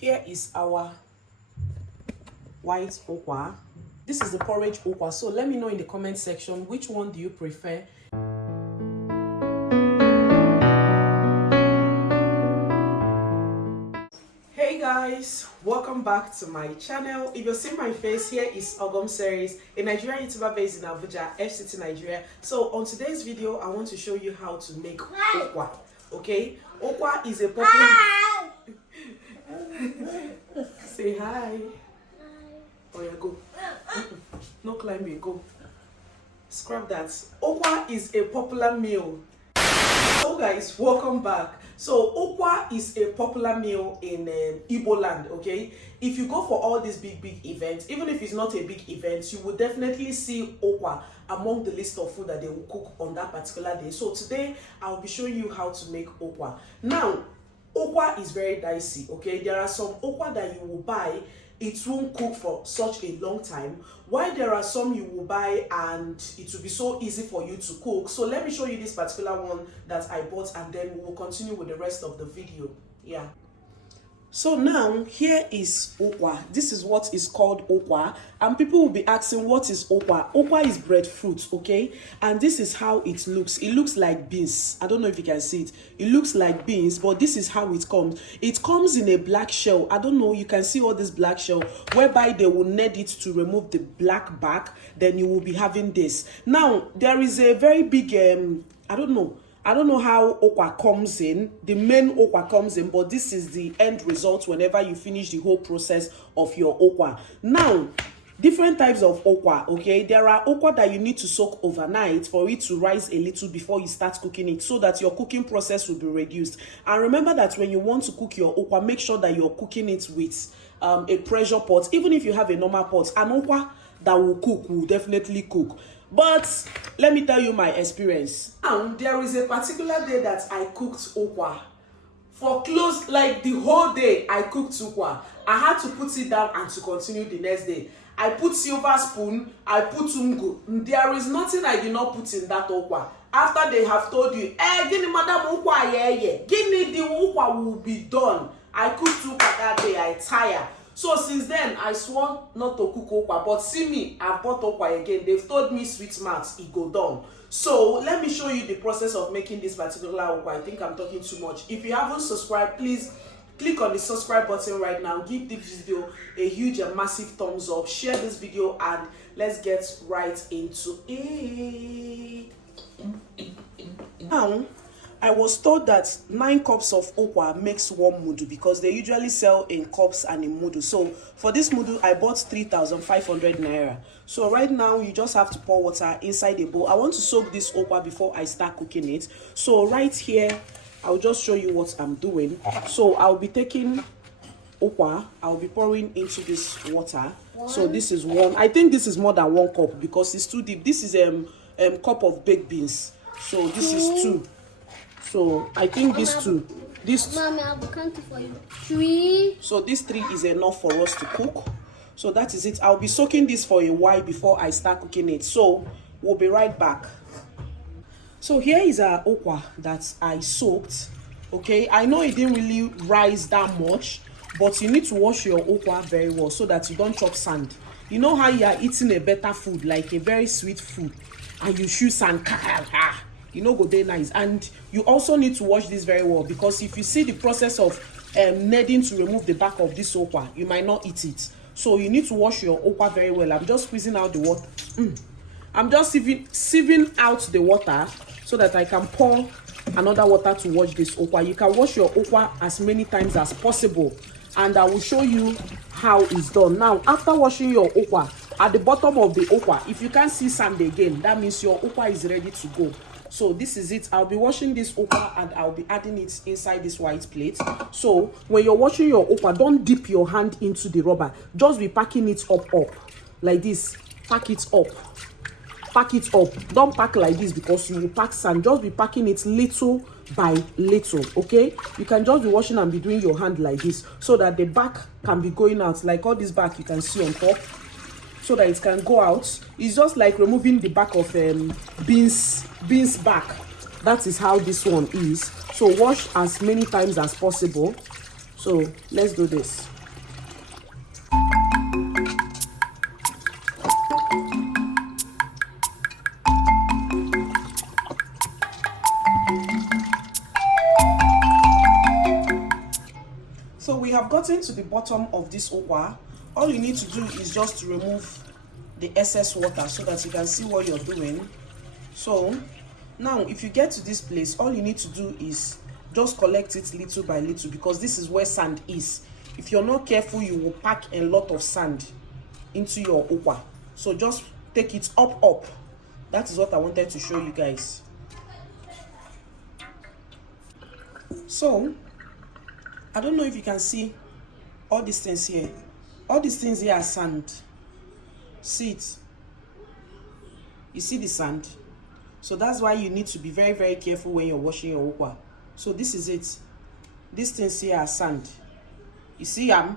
Here is our white okwa. This is the porridge okwa. So let me know in the comment section which one do you prefer. Hey guys, welcome back to my channel. If you're seeing my face, here is OGOM'S series, a Nigerian YouTuber based in Abuja, FCT Nigeria. So on today's video, I want to show you how to make okwa. Okay, okwa is a popular. Say hi. Oh yeah, go. No climbing, go. Scrap that. Okwa is a popular meal. So guys, welcome back. So okwa is a popular meal in Igbo land, okay? If you go for all these big events, even if it's not a big event, you will definitely see okwa among the list of food that they will cook on that particular day. So today, I'll be showing you how to make okwa. Now, okwa is very dicey, okay? There are some okwa that you will buy, it won't cook for such a long time, while there are some you will buy and it will be so easy for you to cook. So let me show you this particular one that I bought, and then we will continue with the rest of the video. Yeah. So now here is okwa. This is what is called okwa, and people will be asking, what is okwa? Okwa is breadfruit, okay? And this is how it looks. It looks like beans. I don't know if you can see it. It looks like beans, but this is how it comes. It comes in a black shell. I don't know, you can see all this black shell, whereby they will knead it to remove the black back. Then you will be having this. Now there is a very big I don't know how okwa comes in, the main okwa comes in, but this is the end result whenever you finish the whole process of your okwa. Now, different types of okwa, okay? There are okwa that you need to soak overnight for it to rise a little before you start cooking it, so that your cooking process will be reduced. And remember that when you want to cook your okwa, make sure that you're cooking it with a pressure pot. Even if you have a normal pot, an okwa that will cook will definitely cook. But let me tell you my experience. There is a particular day that I cooked okwa. For close, like the whole day, I cooked okwa. I had to put it down and to continue the next day. I put silver spoon, I put ungo. There is nothing I did not put in that okwa. After they have told you, give me madam okwa, yeah. Give me the okwa will be done. I cooked okwa that day, I tired. So since then, I swore not to cook okwa. But see me, I've bought okwa again. They've told me sweet mouth, it go down. So let me show you the process of making this particular okwa. I think I'm talking too much. If you haven't subscribed, please click on the subscribe button right now. Give this video a huge and massive thumbs up. Share this video and let's get right into it. Now, I was told that 9 cups of okwa makes 1 mudu, because they usually sell in cups and in mudu. So for this mudu, I bought 3,500 naira. So right now, you just have to pour water inside a bowl. I want to soak this okwa before I start cooking it. So right here, I'll just show you what I'm doing. So I'll be taking okwa, I'll be pouring into this water. So this is 1. I think this is more than 1 cup because it's too deep. This is a cup of baked beans. So this is 2. So I think this 2. This Mommy, I'll be counting for you. 3. So this 3 is enough for us to cook. So that is it. I'll be soaking this for a while before I start cooking it. So we'll be right back. So here is our okwa that I soaked. Okay, I know it didn't really rise that much, but you need to wash your okwa very well so that you don't chop sand. You know how you are eating a better food, like a very sweet food, and you chew sand, you know, go there nice. And you also need to wash this very well, because if you see the process of kneading to remove the back of this okwa, you might not eat it. So you need to wash your okwa very well. I'm just squeezing out the water. I'm just sieving out the water so that I can pour another water to wash this okwa. You can wash your okwa as many times as possible, and I will show you how it's done. Now, after washing your okwa, at the bottom of the okwa, if you can't see sand again, that means your okwa is ready to go. So this is it. I'll be washing this okwa and I'll be adding it inside this white plate. So when you're washing your okwa, don't dip your hand into the rubber. Just be packing it up like this. Pack it up. Pack it up. Don't pack like this because you will pack sand. Just be packing it little by little, okay? You can just be washing and be doing your hand like this so that the back can be going out, like all this back you can see on top, so that it can go out. It's just like removing the back of beans back. That is how this one is. So wash as many times as possible. So let's do this. So we have gotten to the bottom of this ukwa. All you need to do is just to remove the excess water so that you can see what you're doing. So now if you get to this place, all you need to do is just collect it little by little, because this is where sand is. If you're not careful, you will pack a lot of sand into your ukwa. So just take it up. That is what I wanted to show you guys. So I don't know if you can see all these things here. All these things here are sand. See it? You see the sand? So that's why you need to be very, very careful when you're washing your ukwa. So this is it. These things here are sand. You see them?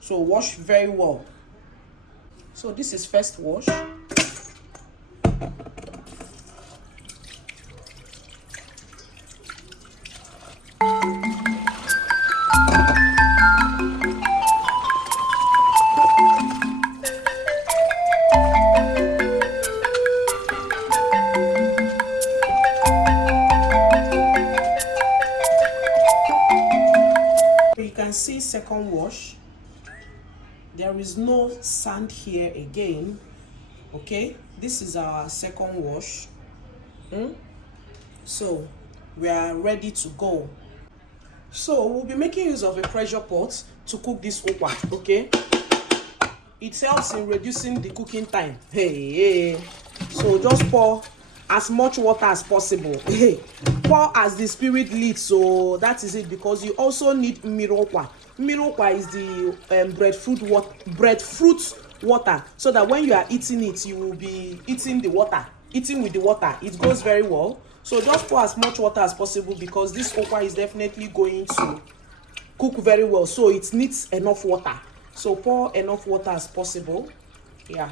So wash very well. So this is first wash. See, second wash, there is no sand here again. Okay, this is our second wash. So we are ready to go. So we'll be making use of a pressure pot to cook this ukwa. Okay, it helps in reducing the cooking time. Hey. So just pour as much water as possible. Pour as the spirit leads. So that is it, because you also need mirokwa. Mirokwa is the breadfruit water, so that when you are eating it, you will be eating with the water. It goes very well. So just pour as much water as possible, because this ukwa is definitely going to cook very well, so it needs enough water. So pour enough water as possible. Yeah.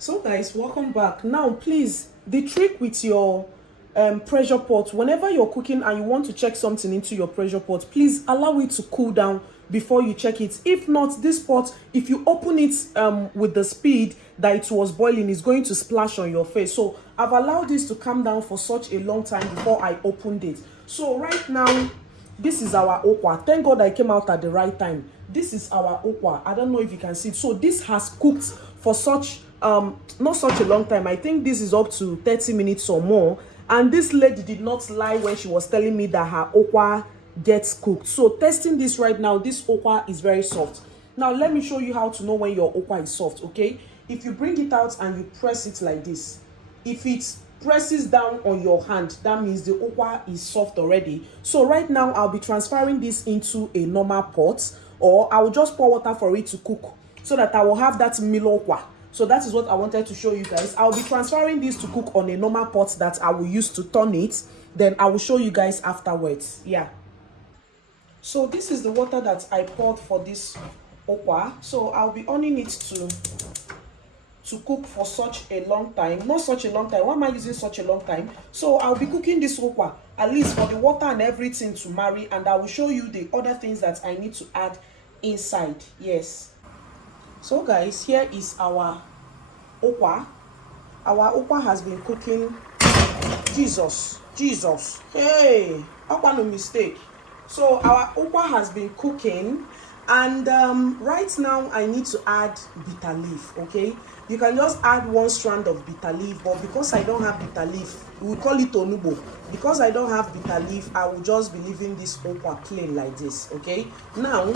So guys, welcome back. Now please, the trick with your pressure pot, whenever you're cooking and you want to check something into your pressure pot, please allow it to cool down before you check it. If not, this pot, if you open it with the speed that it was boiling, is going to splash on your face. So I've allowed this to calm down for such a long time before I opened it. So right now, this is our ukwa. Thank God I came out at the right time. This is our ukwa. I don't know if you can see it. So this has cooked for such not such a long time. I think this is up to 30 minutes or more. And this lady did not lie when she was telling me that her ukwa gets cooked. So testing this right now, this ukwa is very soft. Now let me show you how to know when your ukwa is soft. Okay, if you bring it out and you press it like this, if it presses down on your hand, that means the ukwa is soft already. So right now I'll be transferring this into a normal pot, or I will just pour water for it to cook, so that I will have that milo ukwa. So that is what I wanted to show you guys. I'll be transferring this to cook on a normal pot that I will use to turn it. Then I will show you guys afterwards. Yeah. So this is the water that I poured for this ukwa. So I'll be owning it to cook for such a long time. Not such a long time. Why am I using such a long time? So I'll be cooking this ukwa at least for the water and everything to marry, and I will show you the other things that I need to add inside. Yes. So guys, here is our ukwa. Our ukwa has been cooking. Jesus, hey, ukwa no mistake. So our ukwa has been cooking, and right now I need to add bitter leaf. Okay, you can just add one strand of bitter leaf, but because I don't have bitter leaf, we call it onubo. Because I don't have bitter leaf, I will just be leaving this ukwa plain like this. Okay, now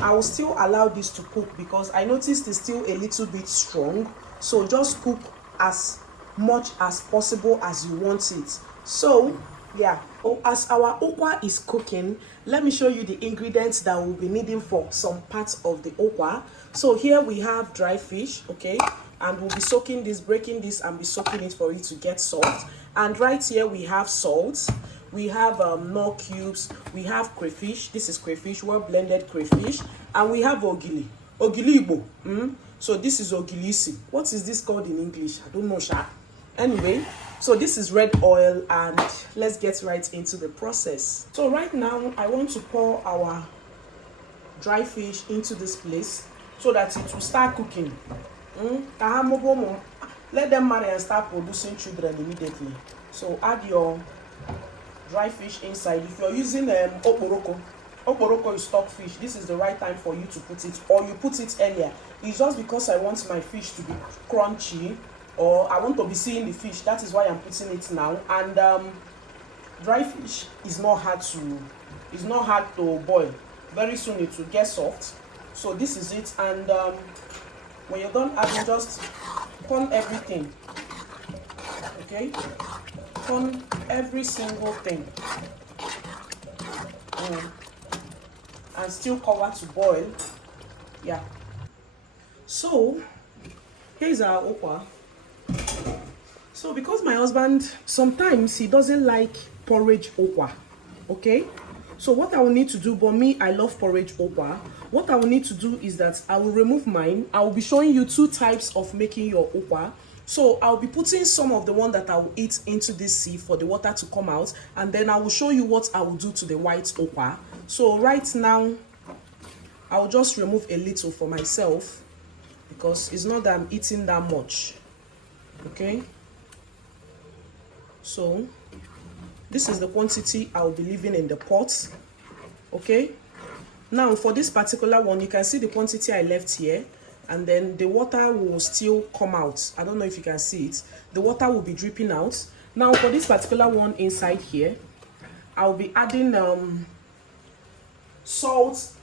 I will still allow this to cook, because I noticed it's still a little bit strong. So just cook as much as possible as you want it. So yeah, as our ukwa is cooking, let me show you the ingredients that we'll be needing for some parts of the ukwa. So here we have dry fish, okay, and we'll be soaking this, breaking this, and be soaking it for it to get soft. And right here we have salt, we have nor cubes, we have crayfish. This is crayfish, well blended crayfish, and we have ogili Igbo. So this is ogilisi. What is this called in English? I don't know, sha. Anyway, so this is red oil, and let's get right into the process. So right now I want to pour our dry fish into this place so that it will start cooking. Let them marry and start producing children immediately. So add your dry fish inside. If you're using okporoko is stockfish, this is the right time for you to put it, or you put it earlier. It's just because I want my fish to be crunchy, or I want to be seeing the fish. That is why I'm putting it now. And dry fish is not hard to boil. Very soon it will get soft. So this is it. And when you're done adding, just turn everything. Okay, turn every single thing. And still cover to boil. Yeah. So here's our okwa. So because my husband sometimes he doesn't like porridge okwa, okay, so what I will need to do, but me I love porridge okwa, what I will need to do is that I will remove mine. I will be showing you two types of making your okwa. So I'll be putting some of the one that I will eat into this sieve for the water to come out, and then I will show you what I will do to the white okwa. So right now I will just remove a little for myself because it's not that I'm eating that much. Okay, so this is the quantity I will be leaving in the pot. Okay, now for this particular one, you can see the quantity I left here, and then the water will still come out. I don't know if you can see it. The water will be dripping out. Now for this particular one inside here, I'll be adding salt.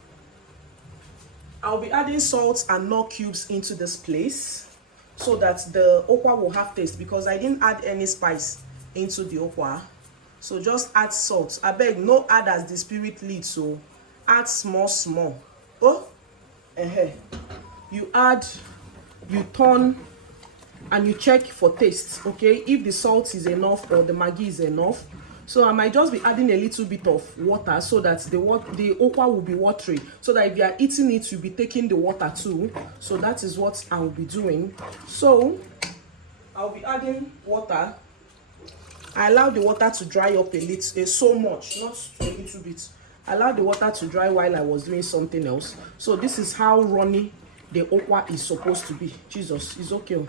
I'll be adding salt and nor cubes into this place so that the okwa will have taste, because I didn't add any spice into the okwa. So just add salt. I beg, no add as the spirit leads, so add small. You add, you turn, and you check for taste. Okay, if the salt is enough or the maggi is enough. So I might just be adding a little bit of water so that the okwa will be watery, so that if you are eating it, you'll be taking the water too. So that is what I will be doing. So I'll be adding water. I allow the water to dry up a little, so much, not a little bit. I allowed the water to dry while I was doing something else. So this is how runny the okwa is supposed to be. Jesus, it's okay.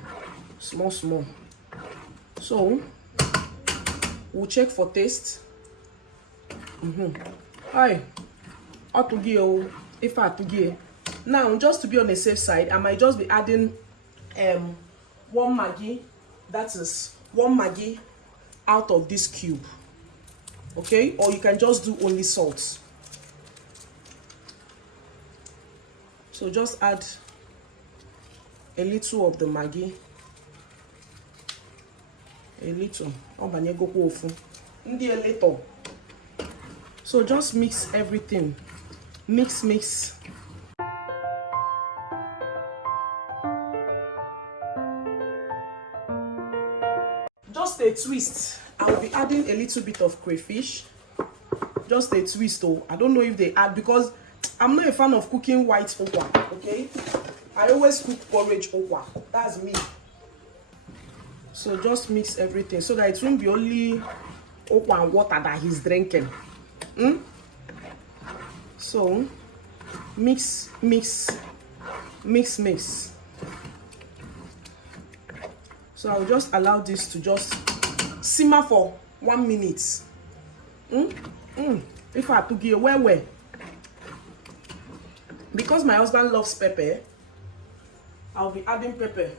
Small. So we'll check for taste. Hi, if I to give now, just to be on the safe side, I might just be adding one maggi. That is one maggi out of this cube. Okay, or you can just do only salt. So just add a little of the maggi. A little. So just mix everything. Mix. Just a twist. I will be adding a little bit of crayfish. Just a twist though. I don't know if they add, because I'm not a fan of cooking white okwa. Okay, I always cook porridge okwa. That's me. So just mix everything so that it won't be only okwa and water that he's drinking. So mix. So I'll just allow this to just simmer for 1 minute. If I have to give where because my husband loves pepper, I'll be adding pepper.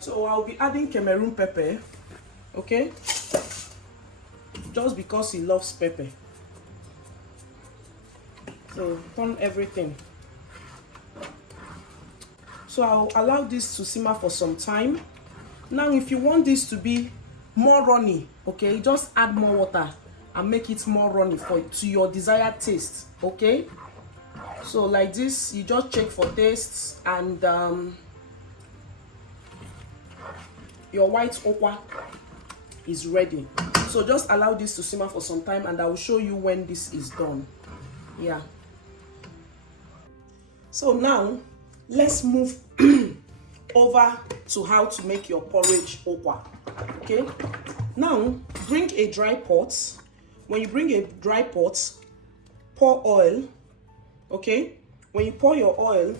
So I'll be adding Cameroon pepper, okay? Just because he loves pepper. So turn everything. So I'll allow this to simmer for some time. Now if you want this to be more runny, okay, just add more water and make it more runny to your desired taste, okay? So like this, you just check for taste, and your white okwa is ready. So just allow this to simmer for some time, and I will show you when this is done. Yeah. So now let's move over to how to make your porridge okwa. Okay, now bring a dry pot. When you bring a dry pot, pour oil. Okay, when you pour your oil,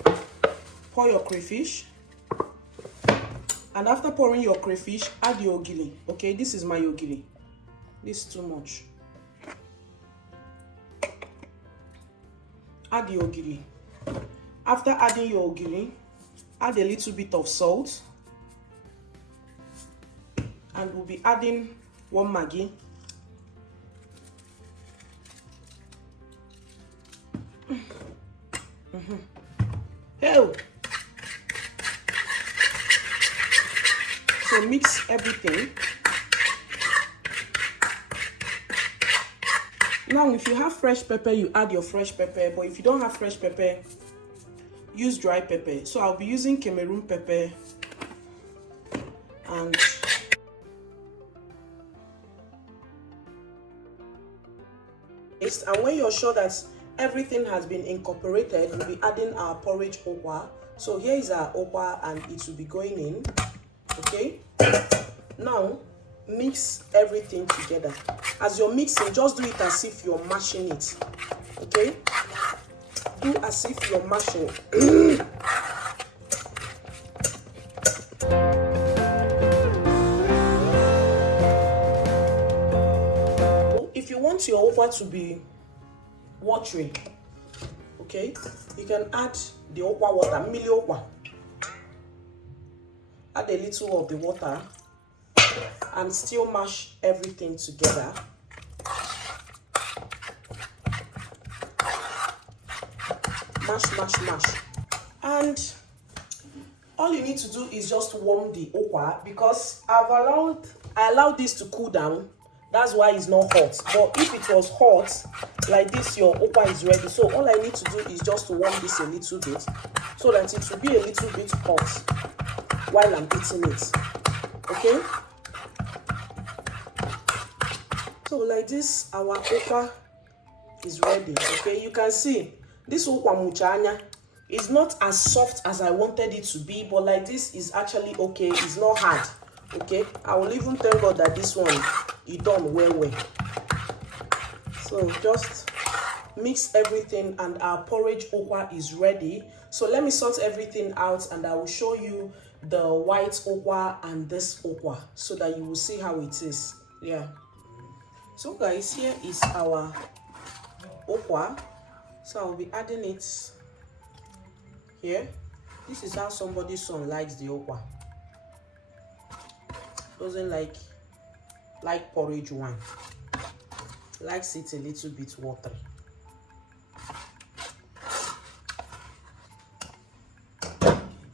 pour your crayfish, and after pouring your crayfish, add your ogiri. Okay, this is my ogiri. This is too much. Add the ogiri. After adding your ogiri, add a little bit of salt, and we'll be adding 1 Maggi. Hey. So mix everything. Now, if you have fresh pepper, you add your fresh pepper, but if you don't have fresh pepper, use dry pepper. So I'll be using Cameroon pepper, and when you're sure that everything has been incorporated, we'll be adding our porridge okwa. So here is our okwa, and it will be going in. Okay, now mix everything together. As you're mixing, just do it as if you're mashing it. Okay, do as if you're mashing. If you want your okwa to be watery, okay, you can add the okwa water, mili okwa. Add a little of the water and still mash everything together. Mash, mash, mash. And all you need to do is just warm the okwa, because I allowed this to cool down. That's why it's not hot. But if it was hot like this, your okwa is ready. So all I need to do is just to warm this a little bit, so that it will be a little bit hot while I'm eating it. Okay, so like this, our okwa is ready. Okay, you can see this okwa muchanya is not as soft as I wanted it to be, but like this is actually okay. It's not hard. Okay, I will even thank God that this one is done well. So just mix everything, and our porridge okwa is ready. So let me sort everything out, and I will show you the white okwa and this okwa, so that you will see how it is. Yeah, so guys, here is our okwa. So I'll be adding it here. This is how somebody's son likes the okwa. Doesn't like porridge one. Likes it a little bit watery.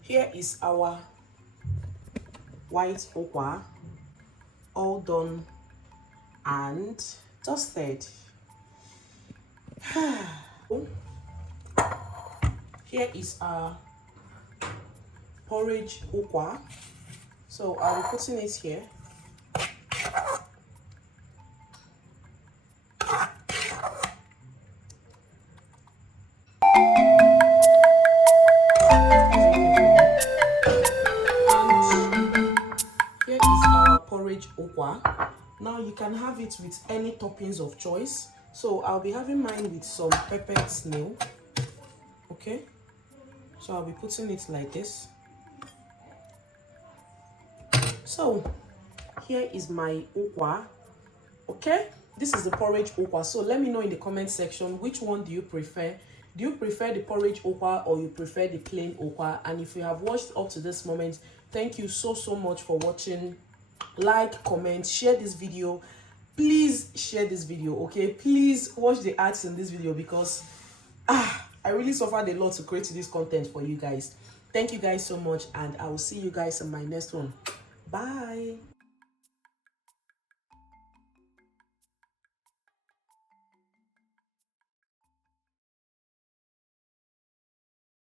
Here is our white okwa, all done and toasted. Here is our porridge okwa. So I'll be putting it here. Porridge okwa. Now you can have it with any toppings of choice. So I'll be having mine with some peppered snail. Okay, so I'll be putting it like this. So here is my okwa. Okay, this is the porridge okwa. So let me know in the comment section, which one do you prefer? Do you prefer the porridge okwa, or you prefer the plain okwa? And if you have watched up to this moment, thank you so much for watching. Like, comment, share this video. Please share this video. Okay, please watch the ads in this video, because I really suffered a lot to create this content for you guys. Thank you guys so much, and I will see you guys in my next one. Bye.